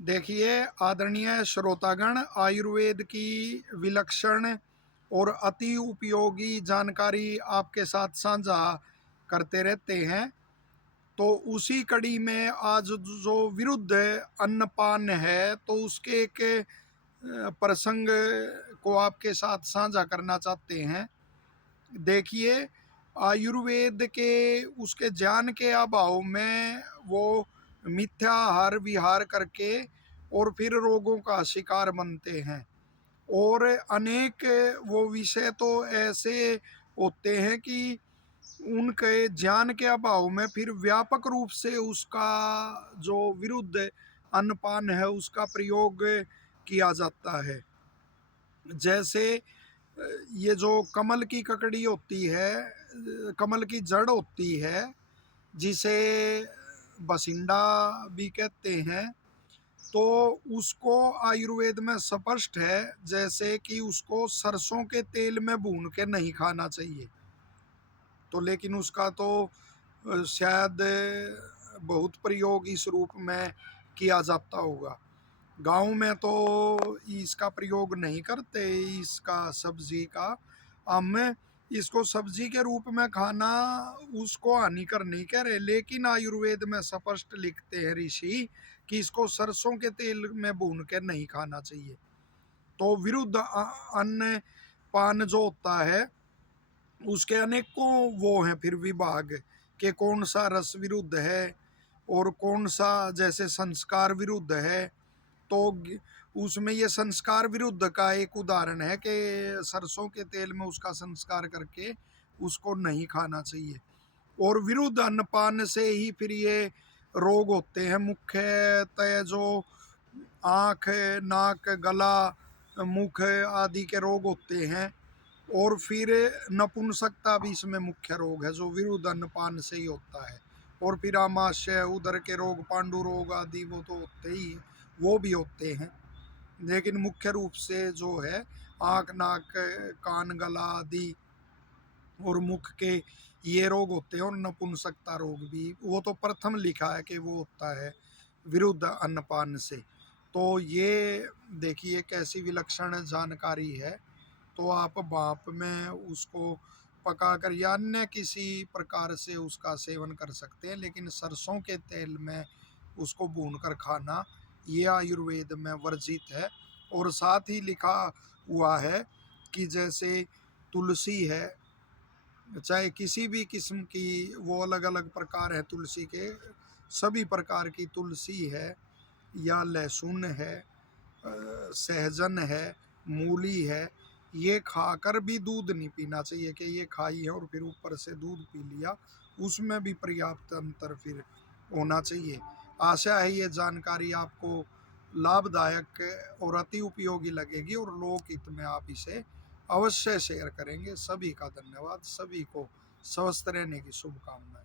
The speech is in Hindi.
देखिए आदरणीय श्रोतागण, आयुर्वेद की विलक्षण और अति उपयोगी जानकारी आपके साथ साझा करते रहते हैं। तो उसी कड़ी में आज जो विरुद्ध अन्नपान है, तो उसके एक प्रसंग को आपके साथ साझा करना चाहते हैं। देखिए, आयुर्वेद के उसके ज्ञान के अभाव में वो मिथ्या आहार विहार करके और फिर रोगों का शिकार बनते हैं। और अनेक वो विषय तो ऐसे होते हैं कि उनके ज्ञान के अभाव में फिर व्यापक रूप से उसका जो विरुद्ध अन्नपान है उसका प्रयोग किया जाता है। जैसे ये जो कमल की ककड़ी होती है, कमल की जड़ होती है, जिसे बसिंडा भी कहते हैं, तो उसको आयुर्वेद में स्पष्ट है जैसे कि उसको सरसों के तेल में भून के नहीं खाना चाहिए। तो लेकिन उसका तो शायद बहुत प्रयोग इस रूप में किया जाता होगा। गांव में तो इसका प्रयोग नहीं करते, इसका सब्जी का। हम इसको सब्जी के रूप में खाना उसको हानिकर नहीं कह रहे, लेकिन आयुर्वेद में स्पष्ट लिखते हैं ऋषि कि इसको सरसों के तेल में भून के नहीं खाना चाहिए। तो विरुद्ध अन्न पान जो होता है उसके अनेकों वो हैं फिर विभाग के, कौन सा रस विरुद्ध है और कौन सा जैसे संस्कार विरुद्ध है। तो उसमें ये संस्कार विरुद्ध का एक उदाहरण है कि सरसों के तेल में उसका संस्कार करके उसको नहीं खाना चाहिए। और विरुद्ध अन्नपान से ही फिर ये रोग होते हैं, मुख्यतः जो आँख, नाक, गला, मुख आदि के रोग होते हैं। और फिर नपुंसकता भी इसमें मुख्य रोग है जो विरुद्ध अन्नपान से ही होता है। और फिर आमाशय, उदर के रोग, पांडु रोग आदि वो तो होते ही, वो भी होते हैं। लेकिन मुख्य रूप से जो है आँख, नाक, कान, गला आदि और मुख के ये रोग होते हैं। और नपुंसकता रोग भी वो तो प्रथम लिखा है कि वो होता है विरुद्ध अन्नपान से। तो ये देखिए कैसी विलक्षण जानकारी है। तो आप भाप में उसको पकाकर या अन्य किसी प्रकार से उसका सेवन कर सकते हैं, लेकिन सरसों के तेल में उसको भूनकर खाना ये आयुर्वेद में वर्जित है। और साथ ही लिखा हुआ है कि जैसे तुलसी है, चाहे किसी भी किस्म की, वो अलग अलग प्रकार है तुलसी के, सभी प्रकार की तुलसी है या लहसुन है, सहजन है, मूली है, ये खाकर भी दूध नहीं पीना चाहिए कि ये खाई है और फिर ऊपर से दूध पी लिया, उसमें भी पर्याप्त अंतर फिर होना चाहिए। आशा है ये जानकारी आपको लाभदायक और अति उपयोगी लगेगी और लोकहित में आप इसे अवश्य शेयर करेंगे। सभी का धन्यवाद, सभी को स्वस्थ रहने की शुभकामनाएं।